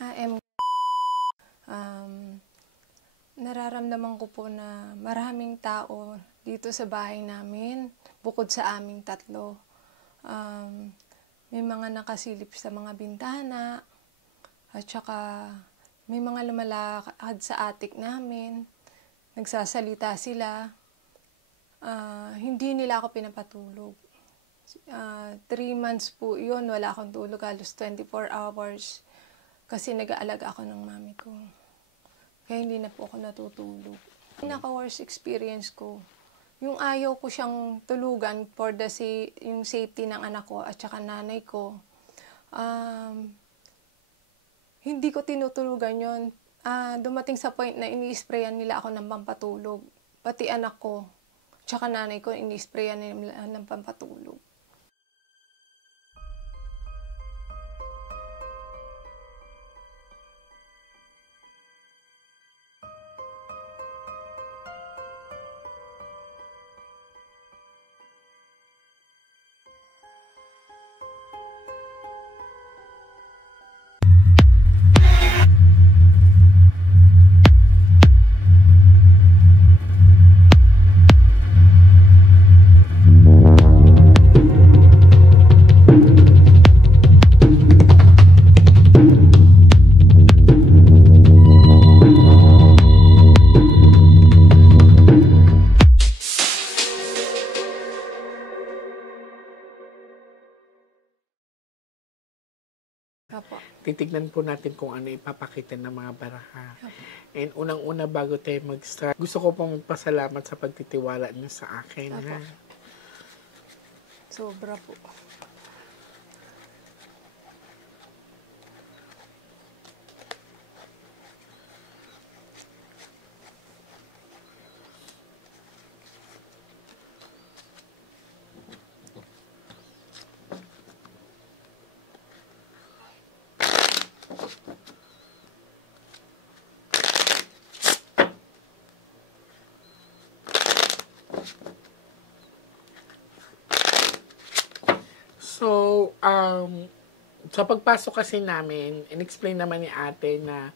Um, Nararamdaman ko po na maraming tao dito sa bahay namin, bukod sa aming tatlo. May mga nakasilip sa mga bintana, at saka may mga lumalakad sa attic namin, nagsasalita sila. Hindi nila ako pinapatulog. 3 months po yun, wala akong tulog, halos 24 hours. Kasi nag-aalaga ako ng mami ko. Kaya hindi na po ako natutulog. Pinaka-worst experience ko, yung ayaw ko siyang tulugan for yung safety ng anak ko at saka nanay ko. Hindi ko tinutulugan yon. Dumating sa point na ini-sprayan nila ako ng pampatulog. Pati anak ko, tsaka nanay ko, ini-sprayan nila ng pampatulog. Apo. Titignan po natin kung ano ipapakita ng mga baraha. And unang-una bago tayo mag-start, gusto ko pong magpasalamat sa pagtitiwala niyo sa akin. Apo. Ha? Sobra po. So, sa pagpasok kasi namin, in-explain naman ni ate na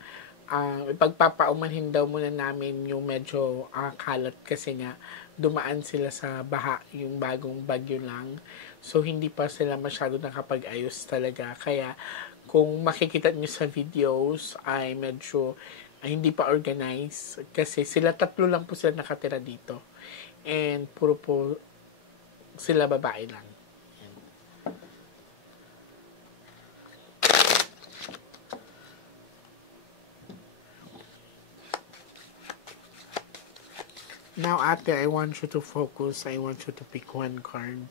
ipagpapaumanhin daw muna namin yung medyo kalat kasi nga dumaan sila sa baha, yung bagong bagyo lang. So, hindi pa sila masyado nakapag-ayos talaga. Kaya, kung makikita niyo sa videos, ay medyo hindi pa organized. Kasi sila tatlo lang po sila nakatira dito. And puro po sila babae lang. Now, ate, I want you to focus. I want you to pick one card.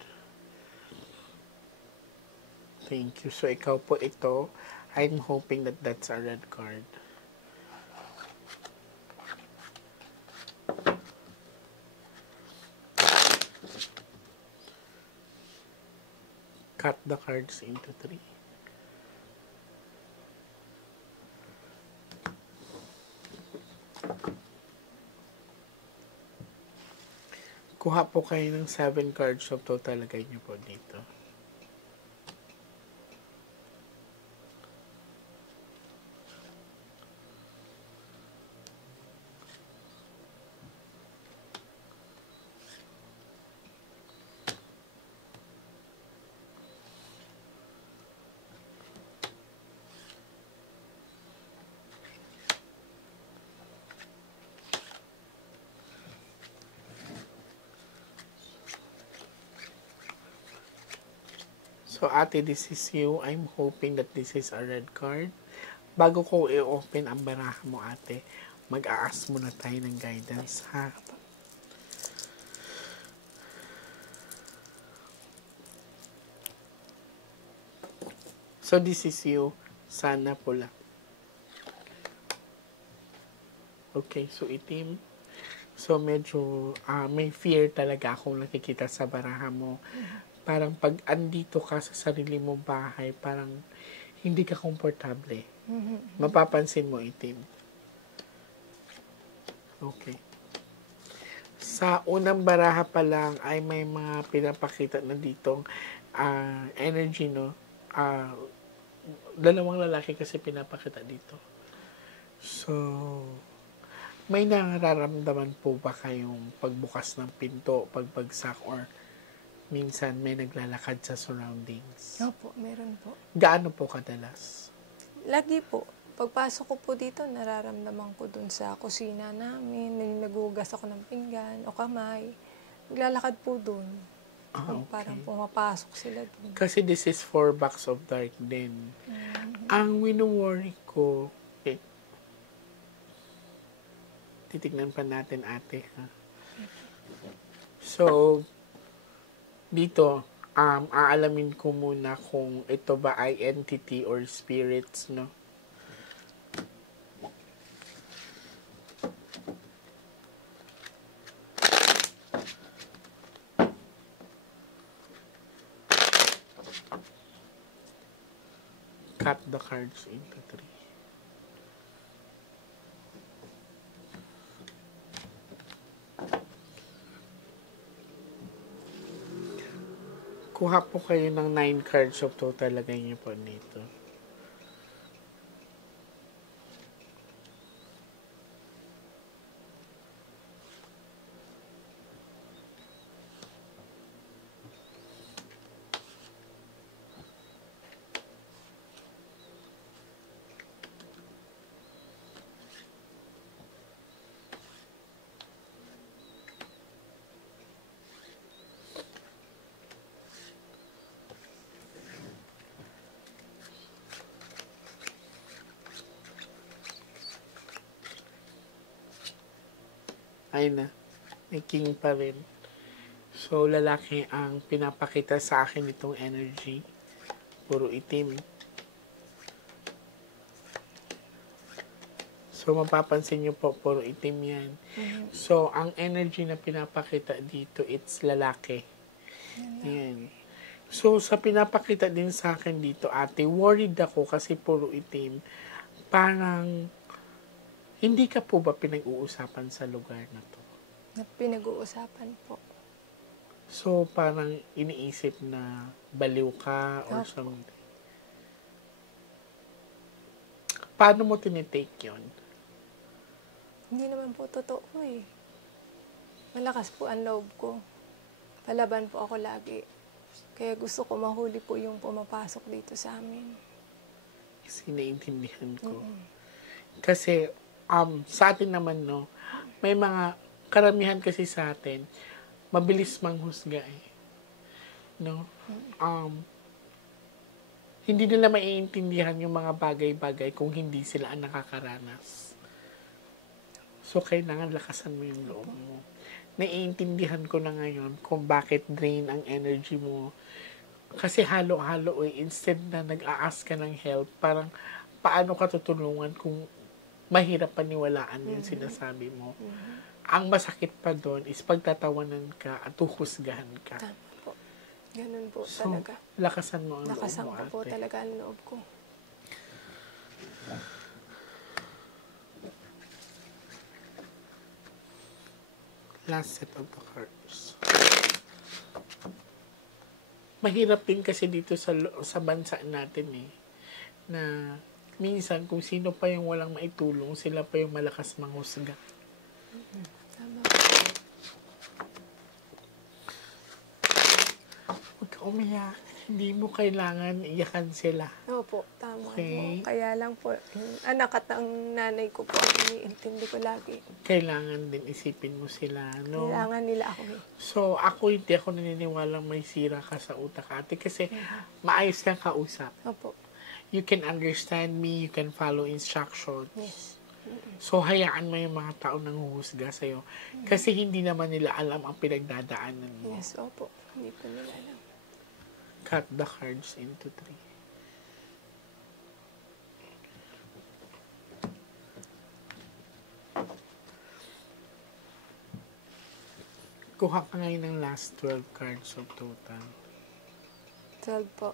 Thank you. So, ikaw po ito. I'm hoping that that's a red card. Cut the cards into 3. Kuha po kayo ng 7 cards of total. Lagay nyo po dito. So, ate, this is you. I'm hoping that this is a red card. Bago ko i-open ang baraha mo, ate, mag-a-ask muna tayo ng guidance, ha? So, this is you. Sana pula. Okay, so itim. So, medyo may fear talaga akong nakikita sa baraha mo. Parang pag andito ka sa sarili mong bahay, parang hindi ka komportable. Mapapansin mo itim. Okay. Sa unang baraha pa lang ay may mga pinapakita na ditong energy, no? dalawang lalaki kasi pinapakita dito. So, may nararamdaman po ba kayong pagbukas ng pinto, pagbagsak, or minsan may naglalakad sa surroundings? Opo, meron po. Gaano po kadalas? Lagi po. Pagpasok ko po dito, nararamdaman ko dun sa kusina namin. Nagugas ako ng pinggan o kamay. Naglalakad po dun. Okay. Parang pumapasok sila dun. Kasi this is 4 box of dark din. Ang wino-worry ko, titignan pa natin ate. Ha? So, dito, aalamin ko muna kung ito ba ay entity or spirits, no? Cut the cards into 3. Kuha po kayo ng 9 cards of total, lagay niyo po dito. Ay na, may king pa rin. So, lalaki ang pinapakita sa akin itong energy. Puro itim. So, mapapansin nyo po, puro itim yan. So, ang energy na pinapakita dito, it's lalaki. Yan. So, sa pinapakita din sa akin dito, ate, worried ako kasi puro itim. Parang, hindi ka po ba pinag-uusapan sa lugar na to? Na pinag-uusapan po. So, parang iniisip na baliw ka or Opo. something. Paano mo tinitake yun? Hindi naman po totoo eh. Malakas po ang loob ko. Palaban po ako lagi. Kaya gusto ko mahuli po yung pumapasok dito sa amin. Kasi naiintindihan ko. Kasi, sa atin naman, no, may mga karamihan kasi sa atin, mabilis manghusga eh. No? Hindi nila maiintindihan yung mga bagay-bagay kung hindi sila ang nakakaranas. So, kailangan lakasan mo yung loob mo. Naiintindihan ko na ngayon kung bakit drain ang energy mo. Kasi halo-halo eh. Instead na nag-a-ask ka ng help, parang paano ka tutulungan kung mahirap paniwalaan yung sinasabi mo. Ang masakit pa doon is pagtatawanan ka at uhusgahan ka. Tama po. Ganun po So, talaga. lakasan mo ang Lakasan loob mo, ko po ate. talaga ang loob ko. Last set of the cards. Mahirap din kasi dito sa bansa natin eh, na minsan kung sino pa yung walang maitulong, sila pa yung malakas manghusga. Tama. Huwag ka umiyak. Hindi mo kailangan iyakan sila. Opo, tama Okay. po. Kaya lang po, yung anak at ang nanay ko po, iniintindi ko lagi. Kailangan din isipin mo sila, no? Kailangan nila ako eh. So, hindi ako naniniwalang may sira ka sa utak, ate, kasi maayos kang kausap. Opo. You can understand me, you can follow instructions. Yes. So, hayaan mo yung mga tao nang huhusga sa'yo. Kasi hindi naman nila alam ang pinagdadaanan mo. Yes, opo. Hindi po nila alam. Cut the cards into 3. Kuha ka ngayon ng last 12 cards of total. 12 po.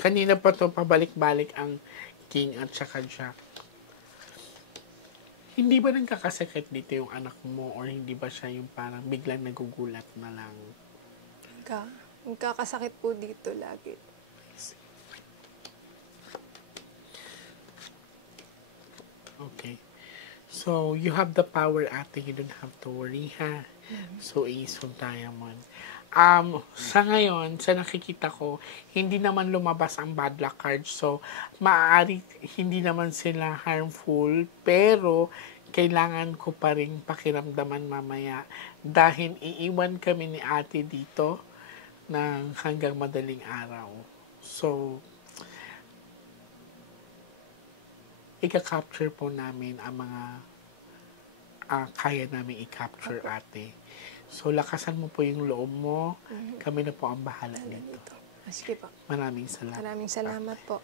Kanina pa to pabalik-balik ang King at saka Jack. Hindi ba nagkakasakit dito yung anak mo or hindi ba siya yung parang biglang nagugulat na lang? Nagkakasakit po dito lagi. Okay. So, you have the power, ate. You don't have to worry, ha? So, Ace of Diamond. Sa ngayon, sa nakikita ko, hindi naman lumabas ang bad luck card. So, maaari hindi naman sila harmful, pero kailangan ko pa rin pakiramdaman mamaya dahil iiwan kami ni ate dito ng hanggang madaling araw. So, ika-capture po namin ang mga kaya namin i-capture, ate. So, lakasan mo po yung loob mo. Kami na po ang bahala dito. Sige po. Maraming salamat. Maraming salamat po.